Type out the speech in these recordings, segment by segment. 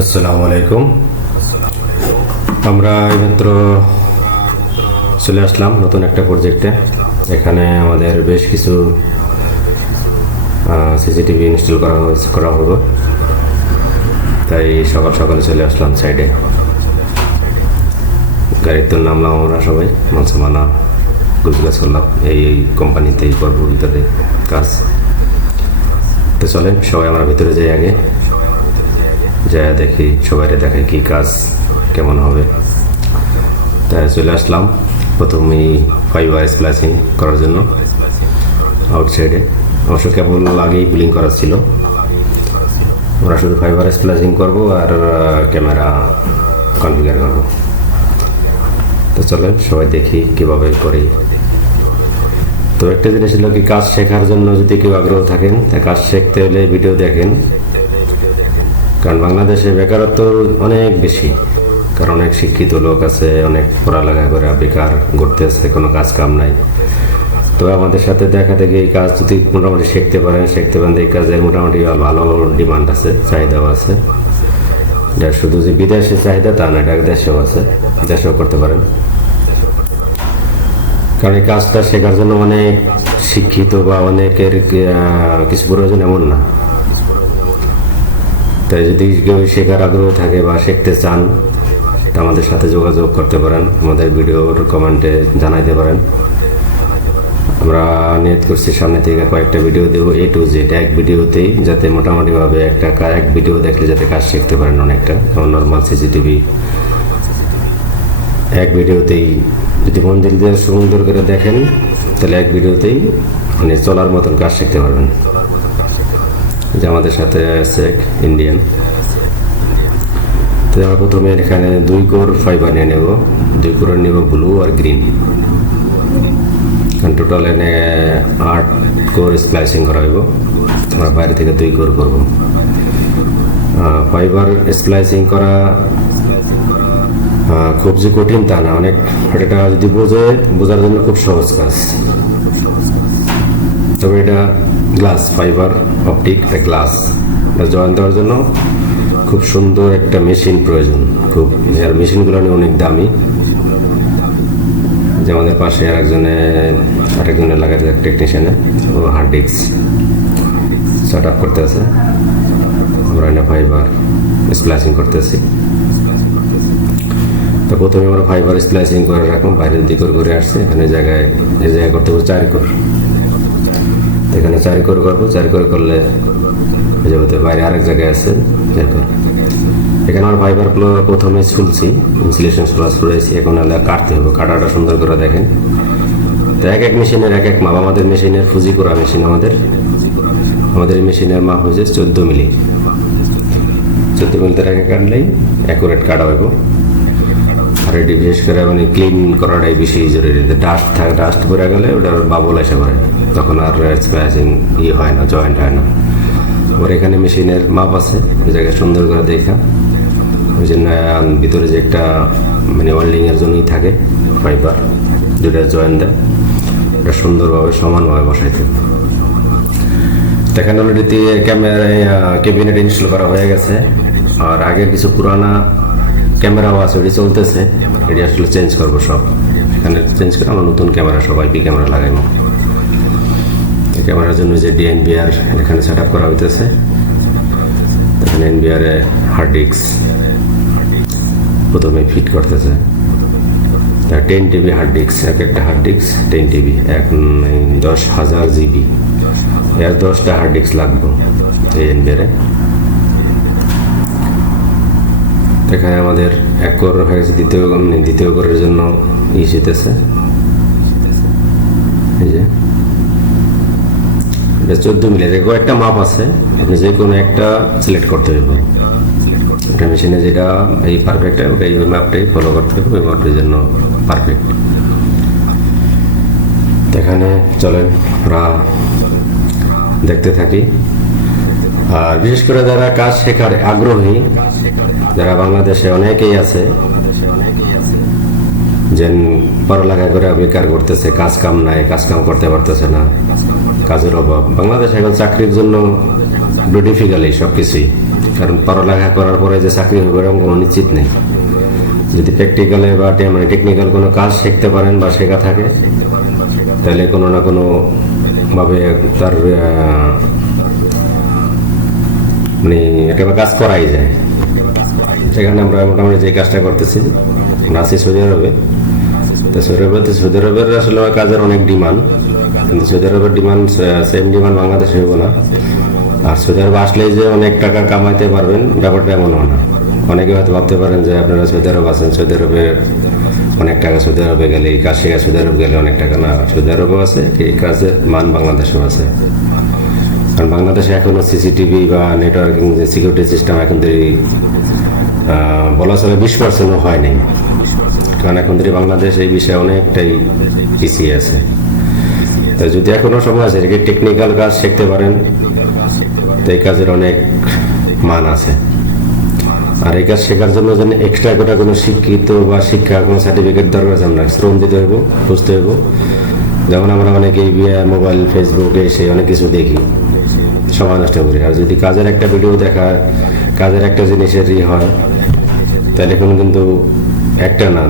আসসালামু আলাইকুম। আমরা এইমাত্র চলে আসলাম নতুন একটা প্রজেক্টে। এখানে আমাদের বেশ কিছু সিসিটিভি ইনস্টল করা হবে, তাই সকাল সকালে চলে আসলাম সাইডে। গাড়িতে নামলাম আমরা সবাই, মানা গুজগাছ করলাম। এই কোম্পানিতেই করবো ভিতরে কাজ। তো চলেন সবাই আমরা ভিতরে যাই, আগে যাই দেখি, সবাই দেখাই কি কাজ কেমন হবে। তাই চলে আসলাম প্রথমেই ফাইবার স্প্লাইসিং করার জন্য আউটসাইডে। অবশ্য কেবল আগেই বিলিং করা ছিল, আমরা শুধু ফাইবার স্প্লাইসিং করবো আর ক্যামেরা কনফিগার করবো। তো চলেন সবাই দেখি কীভাবে করি। তো একটা জিনিস হলো কি, কাজ শেখার জন্য যদি কেউ আগ্রহ থাকেন, তা কাজ শিখতে হলে ভিডিও দেখেন। কারণ বাংলাদেশে বেকারত্ব অনেক বেশি, কারণ অনেক শিক্ষিত লোক আছে, অনেক পড়ালেখা করে বেকার ঘুরতেছে, কোনো কাজ কাম নাই। তো আমাদের সাথে দেখা দেখি এই কাজ যদি মোটামুটি শিখতে পারেন এই কাজের মোটামুটি ভালো ডিমান্ড আছে, চাহিদাও আছে। এটা শুধু যে বিদেশে চাহিদা তা না, এটা দেশেও আছে, দেশেও করতে পারেন। কারণ এই কাজটা শেখার জন্য অনেক শিক্ষিত বা অনেকের কিছু প্রয়োজন এমন না। তাই যদি কেউ শেখার আগ্রহ থাকে বা শিখতে চান, তা আমাদের সাথে যোগাযোগ করতে পারেন, আমাদের ভিডিওর কমেন্টে জানাইতে পারেন। আমরা নিয়ত করছি সামনে থেকে কয়েকটা ভিডিও দেবো, A to Z এক ভিডিওতেই, যাতে মোটামুটিভাবে এক ভিডিও দেখলে যাতে কাজ শিখতে পারেন অনেকটা। যেমন নর্মাল সিসিটিভি এক ভিডিওতেই যদি মন দিল দিয়ে সুন্দর করে দেখেন, তাহলে এক ভিডিওতেই মানে চলার মতন কাজ শিখতে পারবেন। যে আমাদের সাথে আছে ইন্ডিয়ান। তো আমরা প্রথমে এখানে 2 কোর ফাইবার নিয়ে নেব, 2 কোর নেব ব্লু আর গ্রিন। কারণ টোটাল এনে 8 কোর স্প্লাইসিং করা হইব। আমরা বাইরে থেকে 2 কোর করবো। ফাইবার স্প্লাইসিং করা খুব যে কঠিন তা না, অনেক এটা যদি বোঝার জন্য খুব সহজ কাজ। তবে এটা glass fibre optic glass join দেওয়ার জন্য খুব সুন্দর একটা মেশিন প্রয়োজন। খুব আর মেশিনগুলো অনেক দামি। যে আমাদের পাশে আরেকজনের লাগাতে টেকনিশিয়ানে ও হার্ড ডিস্ক সেট আপ করতেছে, আমরা এটা ফাইবার স্প্লাইসিং করতেছি। তো প্রথমে আমরা ফাইবার স্প্লাইসিং করে রাখুন, বাইরের দিকে করে আসছে। এখানে এই জায়গায় করতে হবে 4 কোর। এখানে 4 কোর করবো, 4 কোর করলে যেহেতু বাইরে আরেক জায়গায় আছে 4 কোর। এখানে আমার ফাইবার প্রথমে ছুলছি, ইনসুলেশন ছুলেছি। এখন কাটতে হবে, কাটাটা সুন্দর করে দেখেন। তো এক মেশিনের এক মাপ। আমাদের মেশিনের ফুজি করা মেশিন, আমাদের মেশিনের মাপ হয়েছে 14 মিলি। 14 মিলিতে রেখে কাটলেই অ্যাকুরেট কাটা হইব। আর এটি বিশেষ করে মানে ক্লিন করাটাই বেশি জরুরি। ডাস্ট পরে গেলে ওটার বাবল এসে পড়ে, তখন আর স্প্লাইসিং হয় না, জয়েন্ট হয় না। ওর এখানে মেশিনের মাপ আছে, ওই জায়গায় সুন্দর করে দেখা। ওই জন্য ভিতরে যে একটা মানে ওয়েল্ডিংয়ের জন্যই থাকে ফাইবার, দুটা জয়েন্ট দেয়, ওটা সুন্দরভাবে সমানভাবে বসাইতে। এখানে অলরেডি ক্যামেরায় ক্যাবিনেট ইনস্টল করা হয়ে গেছে। আর আগের কিছু পুরানা ক্যামেরাও আছে, ওটি চলতেছে। এটি আসলে চেঞ্জ করবো সব। এখানে চেঞ্জ করে আমরা নতুন ক্যামেরা, সব IP ক্যামেরা লাগাইব। এই ক্যামেরার জন্য যে DNVR এখানে সেট আপ করা হইতেছে। এখানে NVR এ হার্ড ডিস্ক প্রথমে ফিট করতেছে। 10 TB হার্ড ডিস্ক, একটা হার্ড ডিস্ক 10 TB, 10,000 GB। এর 10টা হার্ড ডিস্ক লাগবে এই NVR এ। এখানে আমাদের 1 কোর হয়ে গেছে, দ্বিতীয় কোরের জন্য যেতেছে। এই যে এটা 14 মিলি, কয়েকটা মাপ আছে, আপনি যে কোনো একটা সিলেক্ট করতে হবে। এটা মেশিনে যেটা এই পারফেক্ট, ওই ম্যাপটাই ফলো করতে হবে, ওই ম্যাপটার জন্য পারফেক্ট। এখানে চলেন আমরা দেখতে থাকি। আর বিশেষ করে যারা কাজ শেখার আগ্রহী, যারা বাংলাদেশে অনেকেই আছে, যে পড়ালেখা করে বেকার করতেছে, কাজ কাম নাই, কাজ কাম করতে পারতেছে না, কাজের অভাব। বাংলাদেশে এখন চাকরির জন্য ডিফিকাল্ট সব কিছুই। কারণ পড়ালেখা করার পরে যে চাকরি হবে এরকম কোনো নিশ্চিত নেই। যদি প্র্যাকটিক্যালে বা মানে টেকনিক্যাল কোনো কাজ শিখতে পারেন বা শেখা থাকে, তাহলে কোনো না কোনো ভাবে তার মানে একটা কাজ করাই যায়। সেখানে আমরা মোটামুটি যে কাজটা করতেছি, আমরা আছি সৌদি আরবে। তো সৌদি আরবের আসলে কাজের অনেক ডিমান্ড, কিন্তু সৌদি আরবের ডিমান্ড সেম ডিমান্ড বাংলাদেশে হইব না। আর সৌদি আরবে আসলে যে অনেক টাকা কামাইতে পারবেন ব্যাপারটা এমনও না। অনেকে হয়তো ভাবতে পারেন যে আপনারা সৌদি আরব আছেন, সৌদি আরবে অনেক টাকা, সৌদি আরবে গেলে এই কাজ শেখা, সৌদি আরব গেলে অনেক টাকা। না, সৌদি আরবেও আছে, এই কাজের মান বাংলাদেশেও আছে। কারণ বাংলাদেশে এখনো সিসিটিভি বা নেটওয়ার্কিং যে সিকিউরিটি সিস্টেম এখন তৈরি বলা চলে 20% হয় নাই। কারণ এখন তৈরি বাংলাদেশ এই বিষয়ে অনেকটাই পিছিয়ে আছে। তো যদি এখনো সময় আছে, টেকনিক্যাল কাজ শিখতে পারেন, তো এই কাজের অনেক মান আছে। আর এই কাজ শেখার জন্য যেন এক্সট্রা করে কোনো শিক্ষিত বা শিক্ষা কোনো সার্টিফিকেট দরকার আছে না, শ্রম দিতে হইব, বুঝতে হইব। যেমন আমরা অনেকে মোবাইল, ফেসবুকে এসে অনেক কিছু দেখি, সময় নষ্ট করি। আর যদি কাজের একটা ভিডিও দেখা, কাজের একটা জিনিসের হয়, তাহলে এখন কিন্তু একটা না,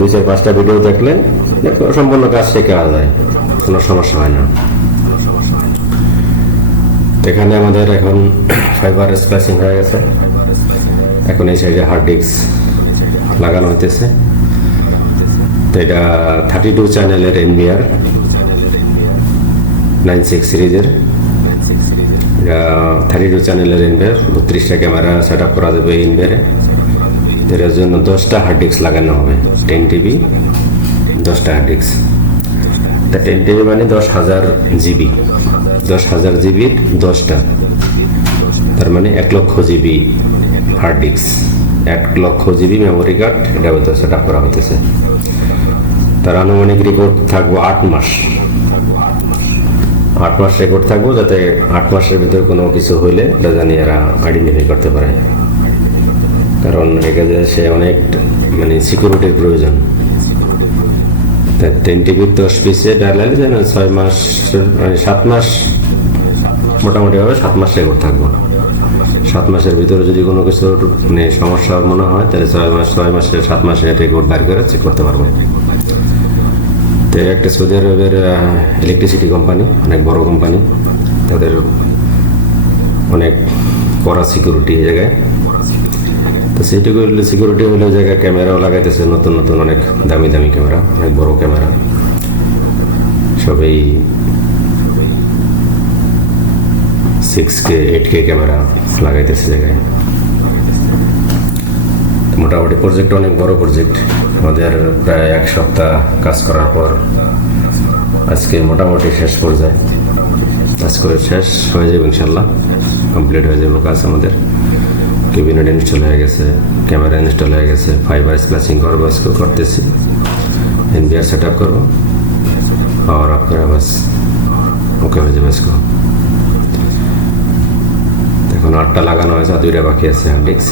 2-4-5টা ভিডিও দেখলে সম্পূর্ণ কাজ শেখা যায়, কোনো সমস্যা হয় না। এখানে আমাদের এখন ফাইবার স্প্লাইসিং হয়ে গেছে। এখন এই সাইডে হার্ড ডিস্ক লাগানো হইতেছে। তো এটা 32 চ্যানেলের NVR 96 সিরিজের, এটা 32 চ্যানেলের NVR, 32টা ক্যামেরা সেট আপ করা যাবে এই NVR-এ। এর জন্য 10টা হার্ড ডিস্ক লাগানো হবে, 10 TB 10টা হার্ড ডিস্ক। তা 10 TB মানে 10,000 GB, 10,000 GB 10টা, তার মানে 1 লক্ষ GB হার্ড ডিস্ক, 1 লক্ষ GB মেমোরি কার্ড এটা সেট আপ করা হতেছে। তার আনুমানিক রেকর্ড থাকবো 8 মাস। 8 মাস রেকর্ড থাকবো, যাতে 8 মাসের ভিতরে কোনো কিছু হইলে এটা জানি এরা আইডেন্টিফাই করতে পারে। কারণ এখানে সে অনেক মানে সিকিউরিটির প্রয়োজন। 10 TB 10 পিসে ডালালে যেন 6 মাস মানে 7 মাস মোটামুটি ভাবে 7 মাস রেকর্ড থাকবো। 7 মাসের ভিতরে যদি কোনো কিছু মানে সমস্যা মনে হয়, তাহলে 6 মাসে 7 মাসে রেকর্ড বার করে চেক করতে পারবো। তো একটা সৌদি আরবের ইলেকট্রিসিটি কোম্পানি, অনেক বড় কোম্পানি, তাদের অনেক কড়া সিকিউরিটি এই জায়গায়। তো সেইটুকু সিকিউরিটি হলে জায়গায় ক্যামেরাও লাগাইতেছে, নতুন নতুন অনেক দামি দামি ক্যামেরা, অনেক বড় ক্যামেরা, সবই 6K 8K ক্যামেরা লাগাইতেছে জায়গায়। মোটামুটি প্রজেক্ট অনেক বড় প্রজেক্ট। আমাদের প্রায় 1 সপ্তাহ কাজ করার পর আজকে মোটামুটি শেষ পর্যায়ে, আজকে শেষ হয়ে যাবে ইনশাল্লাহ, কমপ্লিট হয়ে যাবে কাজ। আমাদের ক্যাবিনেট ইনস্টল হয়ে গেছে, ক্যামেরা ইনস্টল হয়ে গেছে, ফাইবার স্প্লাইসিং করবো, আজকে করতেছি, NVR সেট আপ করবো, পাওয়ার আপ করে বাস ওকে হয়ে যাবে আজকে। এখন 8টা লাগানো হয়েছে, আর 2টা বাকি আছে হার্ড ডিস্ক,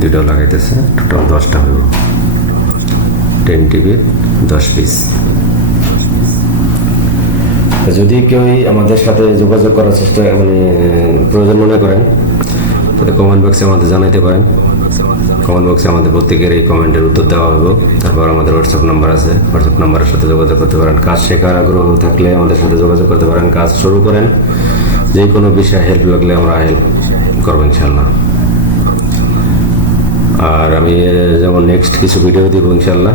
2টাও লাগাইতেছে, টোটাল 10টা হইব, 10 TB 10 পিস। যদি কেউ আমাদের সাথে যোগাযোগ করার চেষ্টা মানে প্রয়োজন মনে করেন, তাহলে কমেন্ট বক্সে আমাদের জানাইতে পারেন। কমেন্ট বক্সে আমাদের প্রত্যেকের এই কমেন্টের উত্তর দেওয়া হবে। তারপর আমাদের হোয়াটসঅ্যাপ নাম্বার আছে, হোয়াটসঅ্যাপ নাম্বারের সাথে যোগাযোগ করতে পারেন। কাজ শেখার আগ্রহ থাকলে আমাদের সাথে যোগাযোগ করতে পারেন, কাজ শুরু করেন। যে কোনো বিষয়ে হেল্প লাগলে আমরা হেল্প করবো ইনশাল্লাহ। আর আমি যেমন নেক্সট কিছু ভিডিও দিব ইনশাল্লাহ,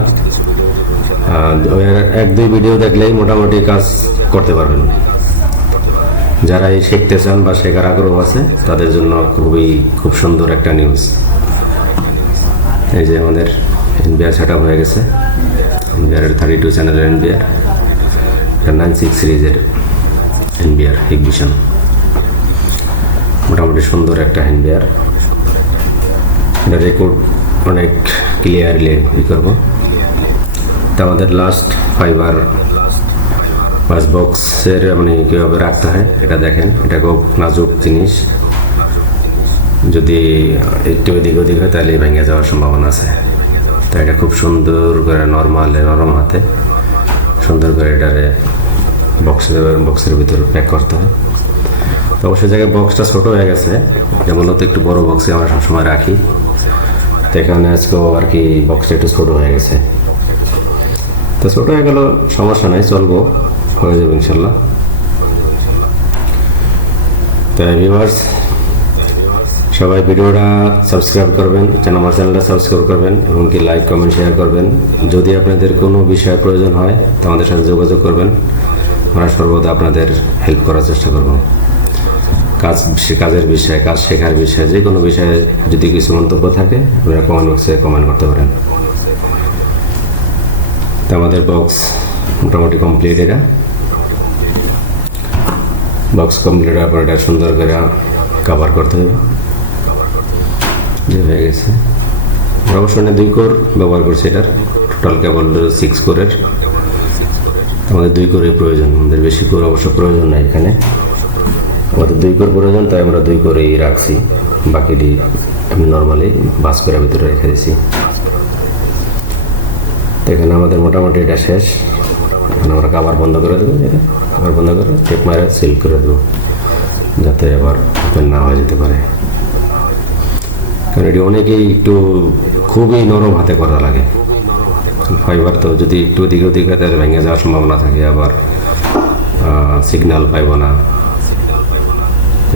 1-2 ভিডিও দেখলেই মোটামুটি কাজ করতে পারবেন। যারা এই শিখতে চান বা শেখার আগ্রহ আছে, তাদের জন্য খুব সুন্দর একটা নিউজ। এই যে আমাদের NVR সেট আপ হয়ে গেছে, NVR 32 চ্যানেলের NVR 96 সিরিজের NVR ইগনিশন, মোটামুটি সুন্দর একটা NVR। এটা রেকর্ড অনেক ক্লিয়ারলি করবো। তো আমাদের লাস্ট ফাইবার বাস বক্সের মানে কীভাবে রাখতে হয় এটা দেখেন, এটা খুব নাজুক জিনিস, যদি একটু এদিক ওদিক হয় তাহলে ভেঙে যাওয়ার সম্ভাবনা আছে। তো এটা খুব সুন্দর করে নরম হাতে সুন্দর করে এটারে বক্সের ভিতরে প্যাক করতে হয়। তো অবশ্যই জায়গায় বক্সটা ছোট হয়ে গেছে, যেমন মূলত একটু বড় বক্সে আমরা সবসময় রাখি, তো এখানে আজকেও আর কি বক্সটা একটু ছোট হয়ে গেছে। তো ছোট হয়ে গেল, সমস্যা নাই, চলবো, হয়ে যাবে ইনশাল্লাহ। তাই ভিউয়ার্স, সবাই ভিডিওটা সাবস্ক্রাইব করবেন, আমার চ্যানেলটা সাবস্ক্রাইব করবেন এবং কি লাইক কমেন্ট শেয়ার করবেন। যদি আপনাদের কোনো বিষয়ে প্রয়োজন হয় তো আমাদের সাথে যোগাযোগ করবেন, আমরা সর্বদা আপনাদের হেল্প করার চেষ্টা করব। কাজের বিষয়ে, কাজ শেখার বিষয়ে, যে কোনো বিষয়ে যদি কিছু মন্তব্য থাকে আপনারা কমেন্ট বক্সে কমেন্ট করতে পারেন। তো আমাদের বক্স মোটামুটি কমপ্লিট, এটা বক্স কমপ্লিট হওয়ার পর এটা সুন্দর করে কভার করতে হবে, যে হয়ে গেছে। অবশ্যই 2 কোর ব্যবহার করছি, এটার টোটাল কেবল 6 কোরের, আমাদের 2 কোরের প্রয়োজন, আমাদের বেশি কোর অবশ্য প্রয়োজন নাই এখানে, আমাদের 2 কোর প্রয়োজন, তাই আমরা 2 কোরেই রাখছি, বাকিটি আমি নর্মালি বাস করে ভিতরে রেখে দিয়েছি। তো এখানে আমাদের মোটামুটি এটা শেষ, এখন আমরা কাভার বন্ধ করে দেবো, এটা কাভার বন্ধ করে টেপ মারে সিল করে দেবো, যাতে আবার ওপেন না হয়ে যেতে পারে, কারণ এটি অনেকেই একটু খুবই নরম হাতে করা লাগে। ফাইবার তো যদি একটু দিক ওদিক হয় তাহলে ভেঙে যাওয়ার সম্ভাবনা থাকে, আবার সিগন্যাল পাইব না,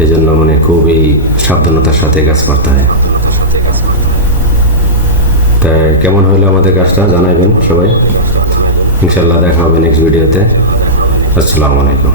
এই জন্য মানে খুবই সাবধানতার সাথে কাজ করতে হয়। তাই কেমন হলো আমাদের কাজটা জানাবেন সবাই, ইনশাল্লাহ দেখা হবে নেক্সট ভিডিওতে। আসসালামু আলাইকুম।